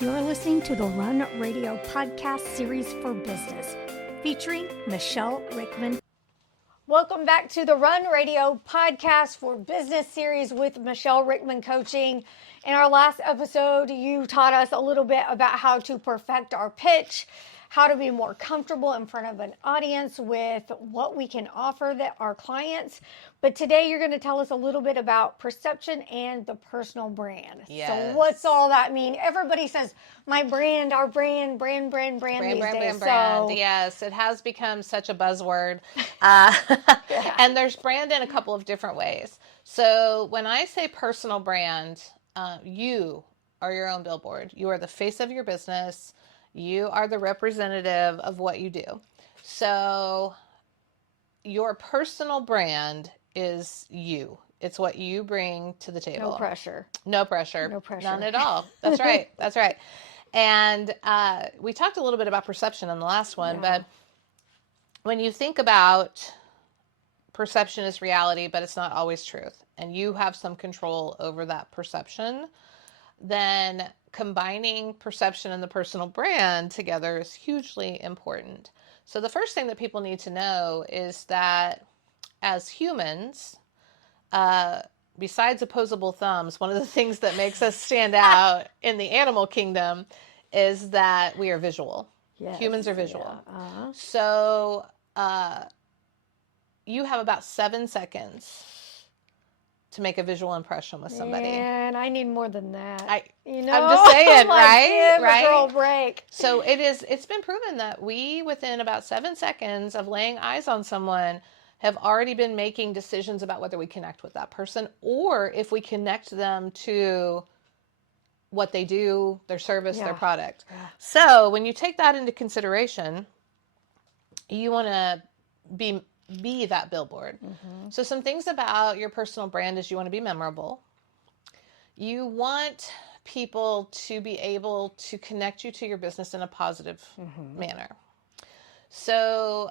You're listening to the Run Radio podcast series for business, featuring Michele Rickman. Welcome back to the Run Radio podcast for business series with Michele Rickman Coaching. In our last episode, you taught us a little bit about how to perfect our pitch, how to be more comfortable in front of an audience with what we can offer our clients. But today you're going to tell us a little bit about perception and the personal brand. Yes. So what's all that mean? Everybody says my brand, our brand these days. Brand. Yes, it has become such a buzzword. And there's brand in a couple of different ways. So when I say personal brand, you are your own billboard. You are the face of your business. You are the representative of what you do. So your personal brand is you. It's what you bring to the table. No pressure. No pressure. None at all. That's right. That's right. And we talked a little bit about perception in the last one, but when you think about perception is reality, but it's not always truth, and you have some control over that perception, then combining perception and the personal brand together is hugely important. So the first thing that people need to know is that as humans, besides opposable thumbs, one of the things that makes us stand out in the animal kingdom is that we are visual. Yes, humans are visual. Yeah. Uh-huh. So you have about 7 seconds to make a visual impression with somebody. And I need more than that. I'm just saying, right? Give a girl a break. So it's been proven that we, within about 7 seconds of laying eyes on someone, have already been making decisions about whether we connect with that person or if we connect them to what they do, their service, their product. Yeah. So when you take that into consideration, you want to be that billboard. Mm-hmm. So some things about your personal brand is you want to be memorable. You want people to be able to connect you to your business in a positive manner. So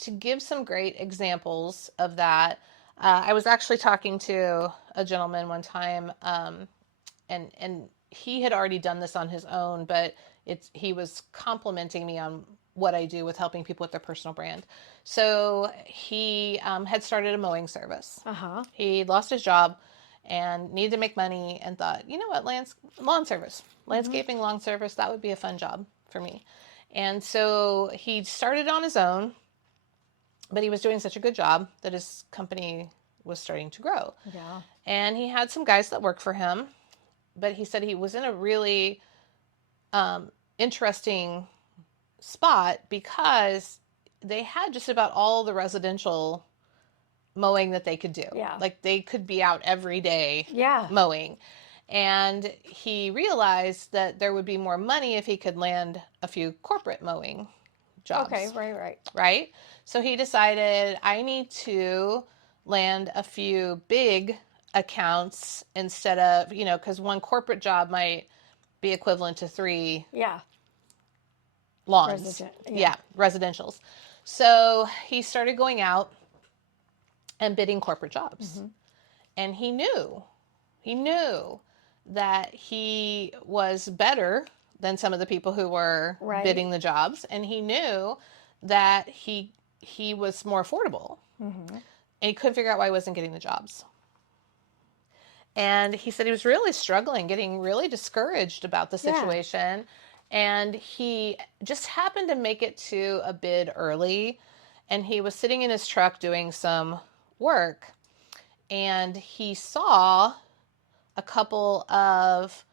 to give some great examples of that, I was actually talking to a gentleman one time, and he had already done this on his own, but he was complimenting me on what I do with helping people with their personal brand. So he had started a mowing service. Uh-huh. He lost his job and needed to make money and thought, you know what, lawn service, landscaping, lawn service, that would be a fun job for me. And so he started on his own, but he was doing such a good job that his company was starting to grow. Yeah. And he had some guys that worked for him, but he said he was in a really interesting spot because they had just about all the residential mowing that they could do. Yeah. Like they could be out every day mowing. And he realized that there would be more money if he could land a few corporate mowing jobs. Okay, right. So he decided, I need to land a few big accounts instead of, because one corporate job might be equivalent to 3 lawns. Residentials. So he started going out and bidding corporate jobs. Mm-hmm. And he knew that he was better than some of the people who were bidding the jobs. And he knew that he was more affordable. Mm-hmm. And he couldn't figure out why he wasn't getting the jobs. And he said he was really struggling, getting really discouraged about the situation. Yeah. And he just happened to make it to a bid early. And he was sitting in his truck doing some work. And he saw a couple of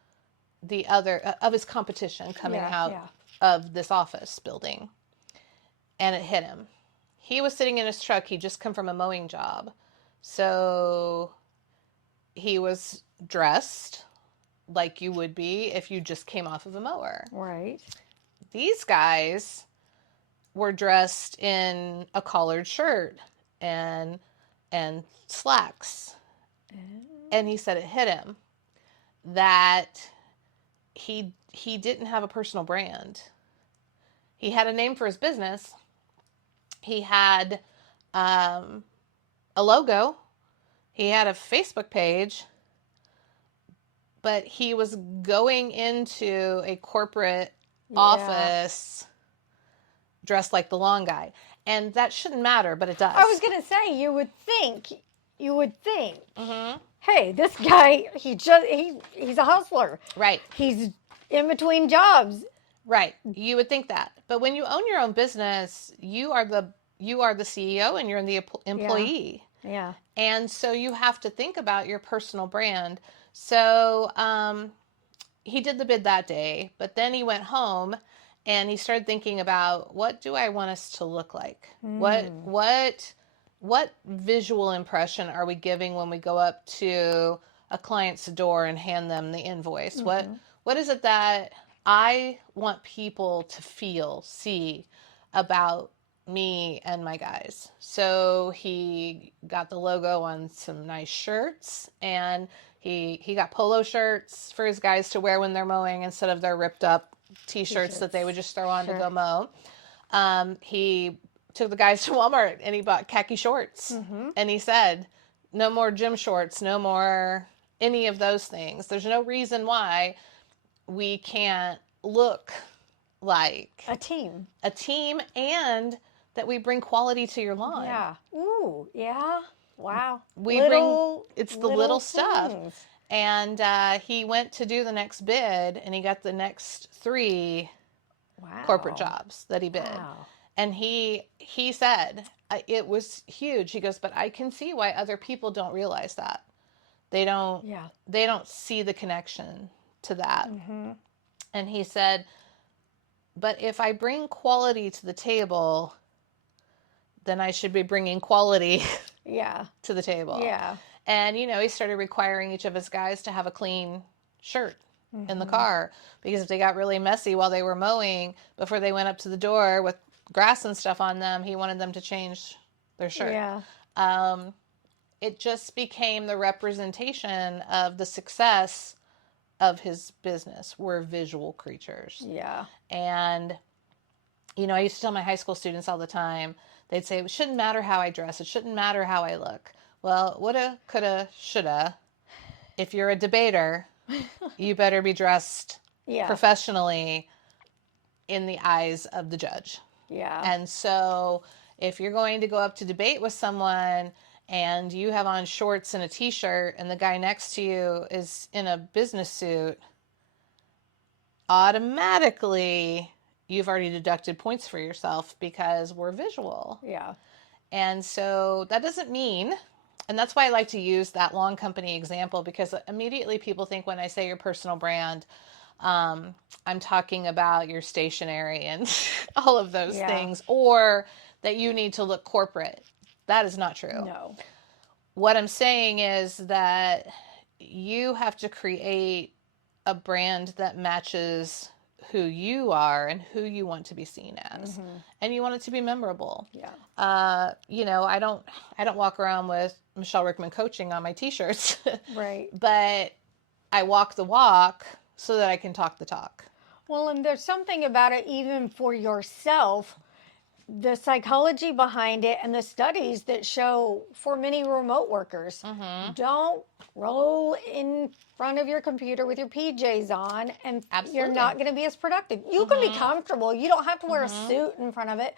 his competition coming out of this office building. And it hit him. He was sitting in his truck. He'd just come from a mowing job. So he was dressed like you would be if you just came off of a mower. Right. These guys were dressed in a collared shirt and slacks. And he said it hit him that he didn't have a personal brand. He had a name for his business. He had a logo. He had a Facebook page. but he was going into a corporate Yeah. office dressed like the long guy. And that shouldn't matter, but it does. I was going to say, you would think, Mm-hmm. hey, this guy, he's a hustler. Right. He's in between jobs. Right. You would think that. But when you own your own business, you are the CEO and you're the employee. Yeah. And so you have to think about your personal brand. So he did the bid that day, but then he went home and he started thinking about, what do I want us to look like? What visual impression are we giving when we go up to a client's door and hand them the invoice? What is it that I want people to feel, see about me and my guys? So he got the logo on some nice shirts, and he got polo shirts for his guys to wear when they're mowing instead of their ripped up t-shirts that they would just throw on to go mow. He took the guys to Walmart and he bought khaki shorts. And he said, no more gym shorts, no more any of those things. There's no reason why we can't look like A team. And that we bring quality to your lawn. Yeah. Ooh, yeah. Wow. It's the little stuff. things. And he went to do the next bid, and he got the next 3 corporate jobs that he bid. Wow. And he said, it was huge. He goes, but I can see why other people don't realize that. They don't see the connection to that. And he said, but if I bring quality to the table, then I should be bringing quality to the table. Yeah. And, he started requiring each of his guys to have a clean shirt in the car, because if they got really messy while they were mowing, before they went up to the door with grass and stuff on them, he wanted them to change their shirt. Yeah. It just became the representation of the success of his business. We're visual creatures. Yeah. And, I used to tell my high school students all the time, they'd say, it shouldn't matter how I dress. It shouldn't matter how I look. Well, woulda, coulda, shoulda. If you're a debater, you better be dressed professionally in the eyes of the judge. Yeah. And so if you're going to go up to debate with someone and you have on shorts and a t-shirt and the guy next to you is in a business suit, automatically you've already deducted points for yourself, because we're visual. Yeah. And so that doesn't mean, and that's why I like to use that long company example, because immediately people think when I say your personal brand, I'm talking about your stationery and all of those things, or that you need to look corporate. That is not true. No. What I'm saying is that you have to create a brand that matches who you are and who you want to be seen as, and you want it to be memorable. Yeah. I don't walk around with Michele Rickman Coaching on my t-shirts, Right. but I walk the walk so that I can talk the talk. Well, and there's something about it, even for yourself, the psychology behind it and the studies that show for many remote workers, don't roll in front of your computer with your PJs on, and you're not going to be as productive. You can be comfortable. You don't have to wear a suit in front of it.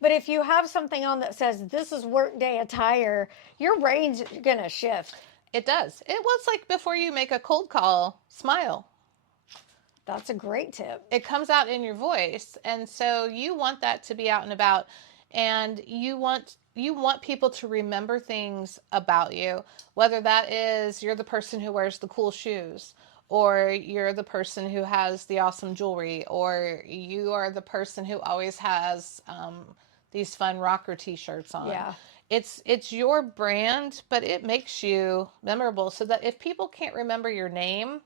But if you have something on that says, this is workday attire, your brain's going to shift. It does. It's like before you make a cold call, smile. That's a great tip. It comes out in your voice. And so you want that to be out and about, and you want people to remember things about you, whether that is you're the person who wears the cool shoes, or you're the person who has the awesome jewelry, or you are the person who always has these fun rocker t-shirts on. Yeah. It's your brand, but it makes you memorable, so that if people can't remember your name,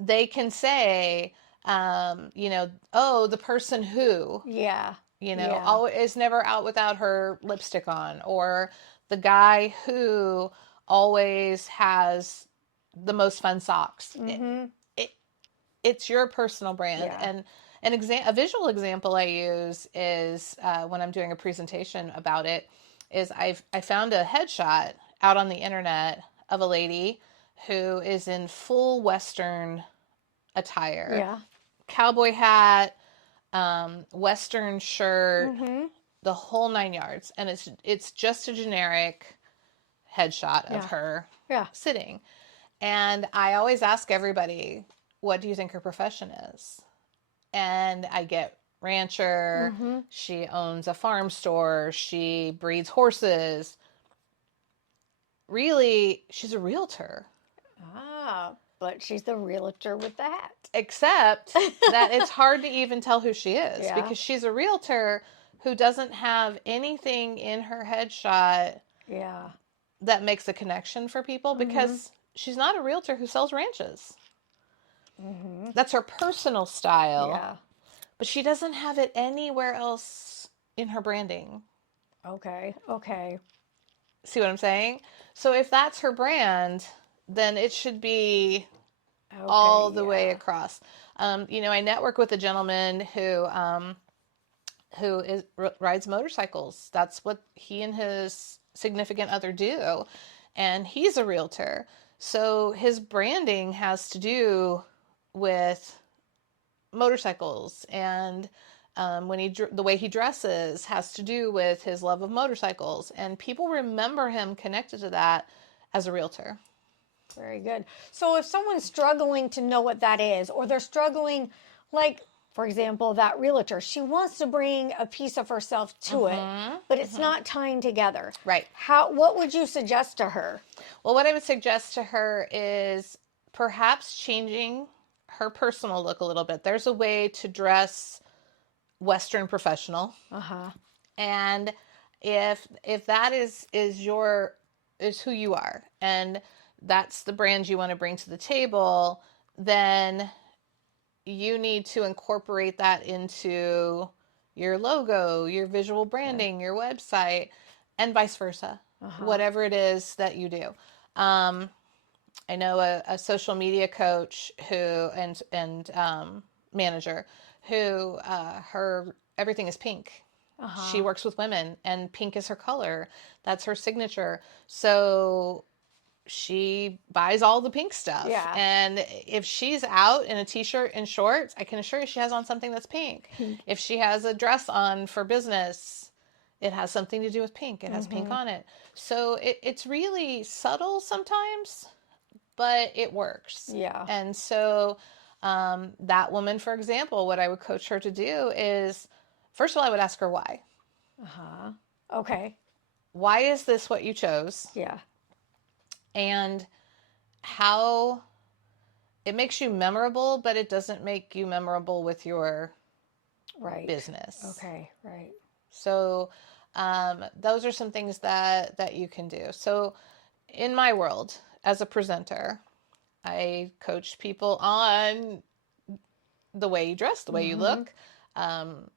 they can say, the person who, is never out without her lipstick on, or the guy who always has the most fun socks. It's your personal brand. Yeah. And a visual example I use is when I'm doing a presentation about it, is I found a headshot out on the internet of a lady who is in full Western attire. Yeah. Cowboy hat, Western shirt, Mm-hmm. the whole 9 yards. And it's just a generic headshot of Yeah. her Yeah. sitting. And I always ask everybody, what do you think her profession is? And I get rancher, Mm-hmm. she owns a farm store, she breeds horses. Really, she's a realtor. Ah, but she's the realtor with the hat. Except that it's hard to even tell who she is Yeah. because she's a realtor who doesn't have anything in her headshot Yeah. that makes a connection for people because Mm-hmm. she's not a realtor who sells ranches. Mm-hmm. That's her personal style, Yeah. but she doesn't have it anywhere else in her branding. Okay. Okay. See what I'm saying? So if that's her brand, then it should be Okay. all the way Yeah. across. I network with a gentleman who rides motorcycles. That's what he and his significant other do, and he's a realtor. So his branding has to do with motorcycles, and the way he dresses has to do with his love of motorcycles, and people remember him connected to that as a realtor. Very good. So if someone's struggling to know what that is, or they're struggling, like, for example, that realtor, she wants to bring a piece of herself to it, but it's not tying together. Right. What would you suggest to her? Well, what I would suggest to her is perhaps changing her personal look a little bit. There's a way to dress Western professional. Uh-huh. And if that is who you are, and that's the brand you want to bring to the table, then you need to incorporate that into your logo, your visual branding, your website, and vice versa. Whatever it is that you do. I know a social media coach who and manager who her everything is pink. She works with women, and pink is her color. That's her signature. So she buys all the pink stuff. Yeah. And if she's out in a t-shirt and shorts, I can assure you she has on something that's pink. If she has a dress on for business, it has something to do with pink. It has pink on it. So it's really subtle sometimes, but it works. Yeah. And so that woman, for example, what I would coach her to do is, first of all, I would ask her why. Uh-huh. Okay. Why is this what you chose? Yeah. And how it makes you memorable, but it doesn't make you memorable with your business. Okay. Right. So those are some things that you can do. So in my world, as a presenter, I coach people on the way you dress, the way you look,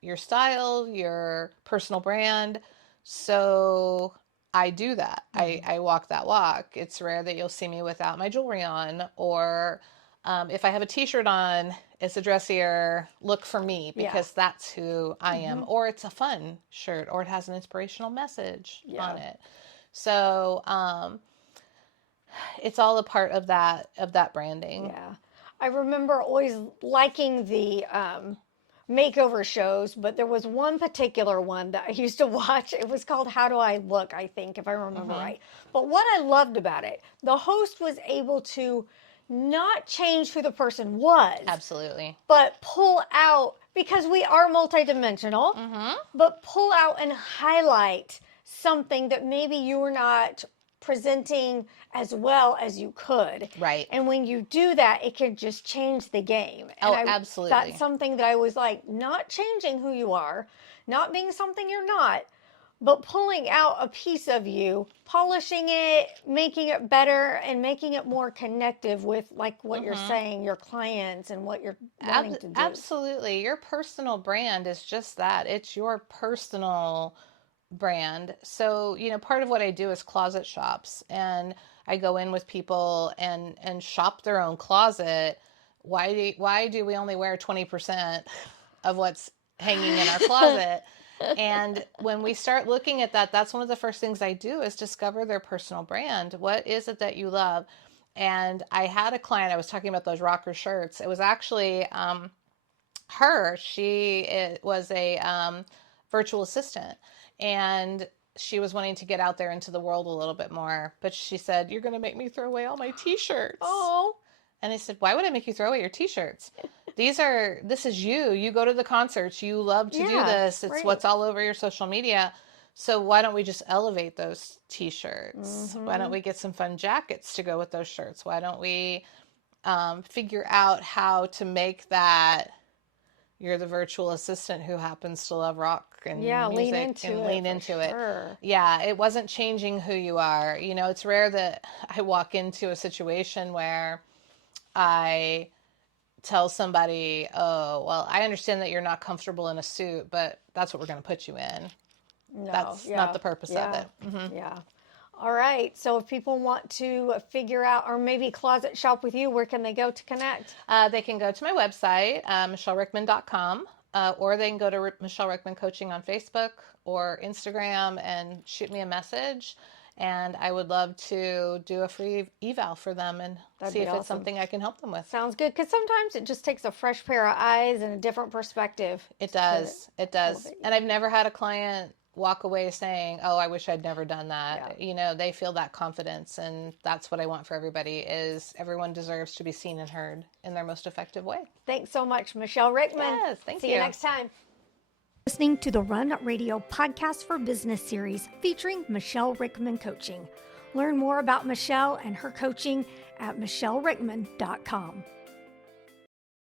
your style, your personal brand. So I do that. I walk that walk. It's rare that you'll see me without my jewelry on, or if I have a t-shirt on, it's a dressier look for me because that's who I am. Or it's a fun shirt, or it has an inspirational message on it. So it's all a part of that branding. Yeah. I remember always liking the makeover shows, but there was one particular one that I used to watch. It was called How Do I Look, I think, if I remember right. But what I loved about it, the host was able to not change who the person was. Absolutely. But pull out, because we are multidimensional, but pull out and highlight something that maybe you were not presenting as well as you could. Right. And when you do that, it can just change the game. And absolutely. That's something that I was like, not changing who you are, not being something you're not, but pulling out a piece of you, polishing it, making it better, and making it more connective with, like what you're saying, your clients and what you're wanting to do. Absolutely. Your personal brand is just that. It's your personal brand. So, part of what I do is closet shops, and I go in with people and shop their own closet. Why do we only wear 20% of what's hanging in our closet? And when we start looking at that, that's one of the first things I do is discover their personal brand. What is it that you love? And I had a client, I was talking about those rocker shirts. It was actually her. Was a virtual assistant, and she was wanting to get out there into the world a little bit more. But she said, "You're going to make me throw away all my t-shirts." Oh. And I said, "Why would I make you throw away your t-shirts? This is you. You go to the concerts. You love to do this. It's what's all over your social media. So why don't we just elevate those t-shirts? Why don't we get some fun jackets to go with those shirts? Why don't we figure out how to make that you're the virtual assistant who happens to love rock and music lean into it. Yeah, it wasn't changing who you are. You know, it's rare that I walk into a situation where I tell somebody, "Oh, well, I understand that you're not comfortable in a suit, but that's what we're going to put you in." No, That's not the purpose of it. Yeah. All right. So if people want to figure out or maybe closet shop with you, where can they go to connect? They can go to my website, michellerickman.com, or they can go to Michele Rickman Coaching on Facebook or Instagram and shoot me a message. And I would love to do a free eval for them and see if it's something I can help them with. Sounds good. Because sometimes it just takes a fresh pair of eyes and a different perspective. It does. It does. And I've never had a client walk away saying, "Oh, I wish I'd never done that." Yeah. You know, they feel that confidence, and that's what I want for everybody. Is everyone deserves to be seen and heard in their most effective way. Thanks so much, Michele Rickman. Yes, thank you. See you next time. Listening to the Run Radio Podcast for Business series featuring Michele Rickman Coaching. Learn more about Michele and her coaching at michellerickman.com.